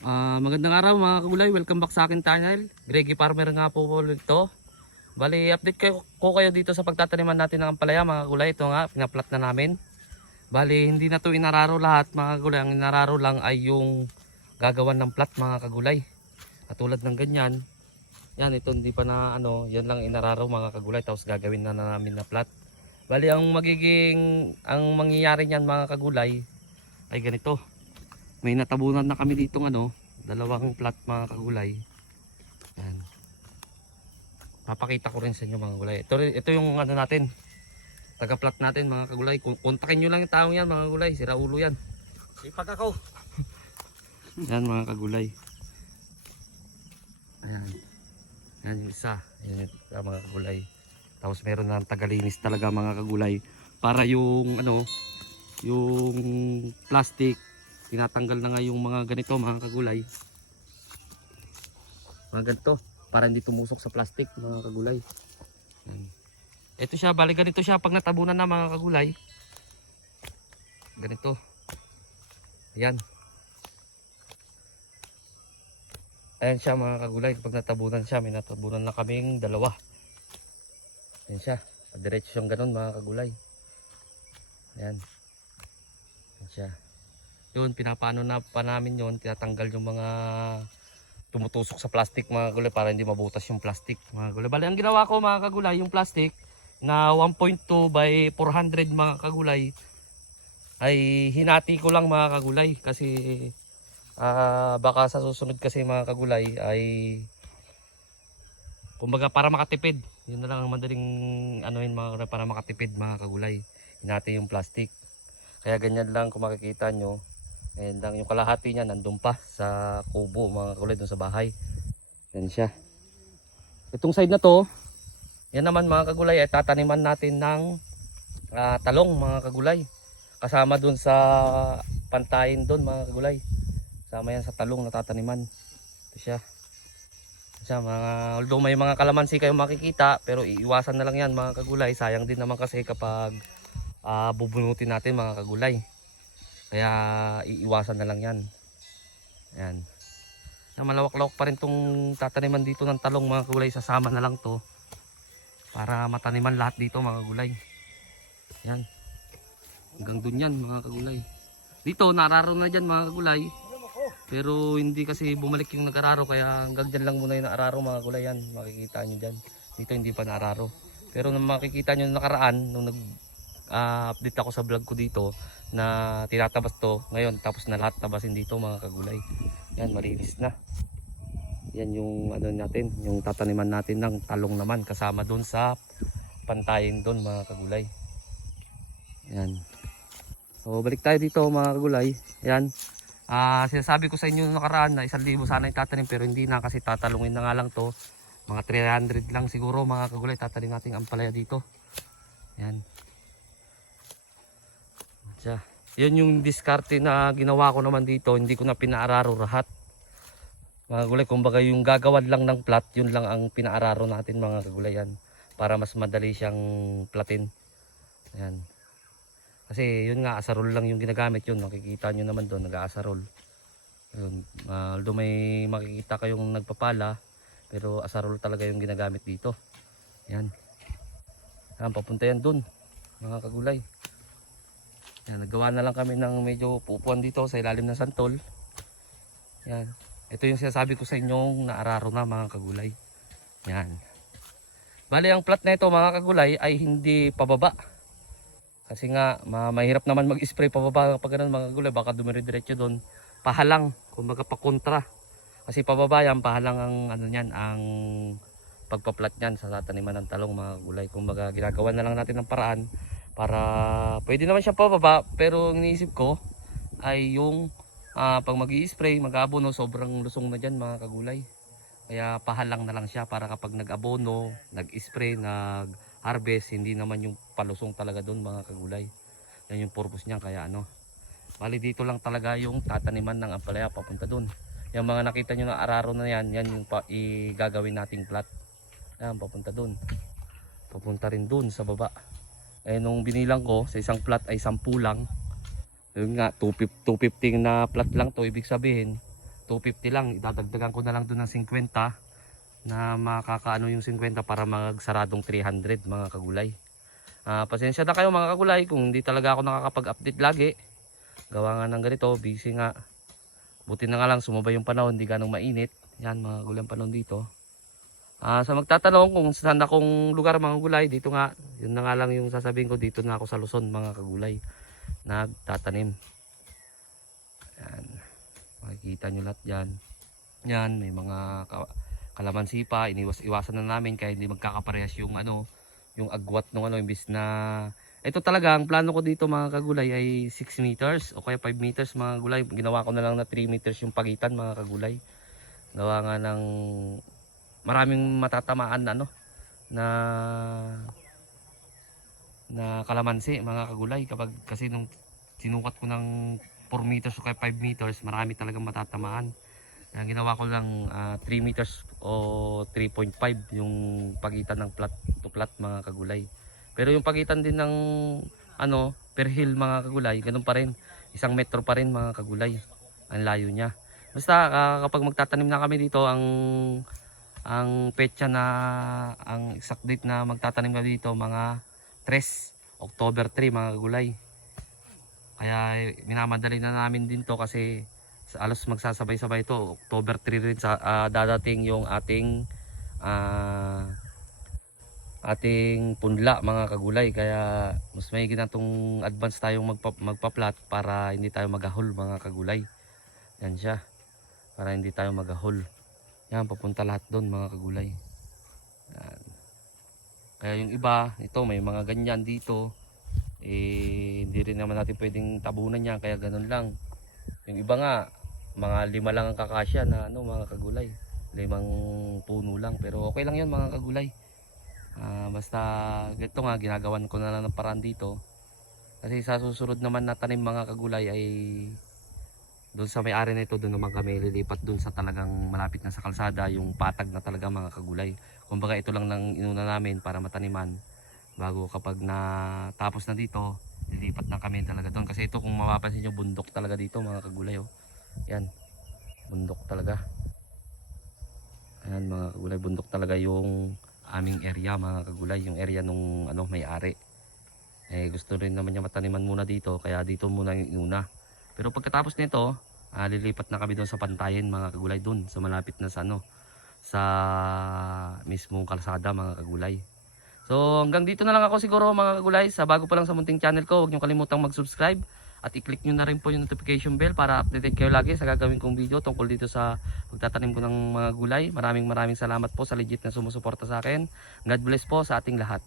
Ah, magandang araw mga kagulay, welcome back sa akin channel. Greggy Farmer nga po ulit to. Bali, update kayo, ko kayo dito sa pagtataniman natin ng ampalaya mga kagulay. Ito nga, pinaplat na namin. Bali, hindi na to inararo lahat mga kagulay. Ang inararo lang ay yung gagawan ng plat mga kagulay. Katulad ng ganyan. Yan, ito hindi pa na ano, yan lang inararo mga kagulay. Tapos gagawin na, na namin na plat. Bali, ang magiging, ang mangyayari niyan mga kagulay ay ganito may natabunan na kami ditong ano, dalawang plat mga kagulay. Yan. Papakita ko rin sa inyo mga kagulay. Ito, ito yung ano natin. Taga-plat natin mga kagulay. Kontakin nyo lang yung taong yan mga kagulay. Sira ulo yan. Ipag ako. Yan mga kagulay. Ayan. Yan yung isa. Yan yung mga kagulay. Tapos meron na tagalinis talaga mga kagulay. Para yung ano, yung plastic, tinatanggal na nga yung mga ganito mga kagulay. Mga ganito. Para hindi tumusok sa plastic mga kagulay. Yan. Ito siya, balik ganito siya pag natabunan na mga kagulay. Ganito. Yan. Ayan siya mga kagulay. Kapag natabunan siya, may natabunan na kaming dalawa. Ayan siya. Diretso siyang ganun mga kagulay. Ayan. Ayan siya. Yun, pinapano na pa namin yun. Tinatanggal yung mga tumutusok sa plastic mga kagulay para hindi mabutas yung plastic mga kagulay. Bali, ang ginawa ko mga kagulay, yung plastic na 1.2 by 400 mga kagulay ay hinati ko lang mga kagulay kasi Ah, baka sa susunod kasi mga kagulay ay kumbaga para makatipid. Yun na lang ang madaling ano yun mga kagulay, para makatipid mga kagulay. Hinati yung plastic. Kaya ganyan lang kung makikita nyo. Ayan lang yung kalahati niya nandun pa sa kubo mga kagulay dun sa bahay. Yan siya. Itong side na to, yan naman mga kagulay ay tataniman natin ng ah, talong mga kagulay. Kasama dun sa pantayin dun mga kagulay. Sama yan sa talong na tataniman. Ito siya. Ito siya mga, although may mga kalamansi kayong makikita, pero iiwasan na lang yan mga kagulay. Sayang din naman kasi kapag ah, bubunutin natin mga kagulay. Kaya iiwasan na lang yan. Ayan. Na malawak-lawak pa rin tong tataniman dito ng talong mga kagulay. Sasama na lang to para mataniman lahat dito mga kagulay. Yan. Hanggang dun yan mga kagulay. Dito nararo na dyan mga kagulay. Pero hindi kasi bumalik yung nag-araro kaya hanggang dyan lang muna yung naararo mga kulay yan. Makikita nyo dyan. Dito hindi pa naararo. Pero nung makikita nyo nung nakaraan, nung nag-update ako sa vlog ko dito na tinatabas to ngayon tapos na lahat tabasin dito mga kagulay. Yan malinis na. Yan yung ano natin, yung tataniman natin ng talong naman kasama dun sa pantayin dun mga kagulay. Yan. So balik tayo dito mga kagulay. Yan. Ah, sinasabi ko sa inyo nakaraan na isang libo sana yung tatanim pero hindi na kasi tatalungin na nga lang to. Mga 300 lang siguro mga kagulay tatanim natin ang palaya dito. Yan. Siya. Yun yung diskarte na ginawa ko naman dito. Hindi ko na pinaararo lahat. Mga kagulay, kumbaga yung gagawan lang ng plat, yun lang ang pinaararo natin mga kagulay yan. Para mas madali siyang platin. Yan. Kasi yun nga, asarol lang yung ginagamit yun. Makikita nyo naman doon, nag-aasarol. Yun. ah, although may makikita kayong nagpapala, pero asarol talaga yung ginagamit dito. Yan. Yan, papunta yan doon, mga kagulay. Yan, naggawa na lang kami ng medyo pupuan dito sa ilalim ng santol. Yan. Ito yung sinasabi ko sa inyong naararo na mga kagulay. Yan. Bali, ang plat na ito mga kagulay ay hindi pababa. Kasi nga, ma mahirap naman mag-spray pababa pag ganun mga gulay. Baka dumire-diretso doon. Pahalang, kumbaga pa kontra. Kasi pababa yan, pahalang ang ano niyan, ang pagpaplat niyan sa tataniman ng talong mga gulay. Kumbaga ginagawa na lang natin ng paraan para pwede naman siya pababa. Pero ang iniisip ko ay yung ah, pag mag spray mag-abono, sobrang lusong na dyan mga kagulay. Kaya pahalang na lang siya para kapag nag-abono, nag-spray, nag-harvest, hindi naman yung palusong talaga doon mga kagulay. Yan yung purpose niya kaya ano. Bali dito lang talaga yung tataniman ng ampalaya papunta doon. Yung mga nakita nyo na araro na yan, yan yung pa, i-gagawin nating plat. Yan, papunta doon. Papunta rin doon sa baba. Eh nung binilang ko sa isang plat ay 10 lang. Yun nga, 250 250 na plat lang to ibig sabihin 250 lang. Idadagdagan ko na lang doon ng 50 na makakaano yung 50 para magsaradong 300 mga kagulay. Ah, pasensya na kayo mga kagulay kung hindi talaga ako nakakapag-update lagi. Gawa nga ng ganito, busy nga. Buti na nga lang sumabay yung panahon, hindi ganong mainit. Yan mga gulay ang panahon dito. Ah, sa magtatanong kung saan akong lugar mga gulay, dito nga, yun na nga lang yung sasabihin ko, dito na ako sa Luzon mga kagulay. Nagtatanim. Yan. Makikita nyo lahat yan. Yan, may mga ka- kalamansi pa, iniwas iwasan na namin kaya hindi magkakaparehas yung ano, yung agwat ng ano, imbis na ito talaga, ang plano ko dito mga kagulay ay 6 meters o kaya 5 meters mga gulay. Ginawa ko na lang na 3 meters yung pagitan mga kagulay. Gawa nga ng maraming matatamaan na ano na na kalamansi mga kagulay. Kapag kasi nung sinukat ko ng 4 meters o kaya 5 meters marami talagang matatamaan. Ang ginawa ko lang ah, 3 meters o 3.5 yung pagitan ng plat to plat mga kagulay. Pero yung pagitan din ng ano per hill mga kagulay ganun pa rin. Isang metro pa rin mga kagulay. Ang layo niya. Basta ah, kapag magtatanim na kami dito ang ang petsa na ang exact date na magtatanim kami dito mga 3 October 3 mga kagulay. Kaya eh, minamadali na namin din to kasi sa alos magsasabay-sabay to. October 3 rin sa ah, dadating yung ating ah, ating punla mga kagulay. Kaya mas may ginatong advance tayong magpa, magpa-plot para hindi tayo magahol mga kagulay. Yan siya. Para hindi tayo magahol. Yan papunta lahat doon mga kagulay. Kaya yung iba ito may mga ganyan dito eh hindi rin naman natin pwedeng tabunan yan kaya ganun lang. Yung iba nga mga lima lang ang kakasya na ano mga kagulay. Limang puno lang pero okay lang yun mga kagulay. Ah, basta ganito nga ginagawan ko na lang ng paraan dito. Kasi sa susunod naman na tanim mga kagulay ay doon sa may-ari nito doon naman kami lilipat doon sa talagang malapit na sa kalsada yung patag na talaga mga kagulay. Kumbaga ito lang nang inuna namin para mataniman. Bago kapag na tapos na dito lilipat na kami talaga doon. Kasi ito kung mapapansin nyo bundok talaga dito mga kagulay oh. yan bundok talaga. Ayan mga kagulay bundok talaga yung aming area mga kagulay. Yung area nung ano may-ari. Eh gusto rin naman niya mataniman muna dito kaya dito muna yung inuna pero pagkatapos nito ah, lilipat na kami doon sa pantayin mga kagulay doon sa malapit na sa ano sa mismong kalsada mga kagulay So hanggang dito na lang ako siguro mga kagulay. Sa bago pa lang sa munting channel ko, huwag niyo kalimutang mag-subscribe. At i-click nyo na rin po yung notification bell para updated kayo lagi sa gagawin kong video tungkol dito sa pagtatanim ko ng mga gulay. Maraming maraming salamat po sa legit na sumusuporta sa akin. God bless po sa ating lahat.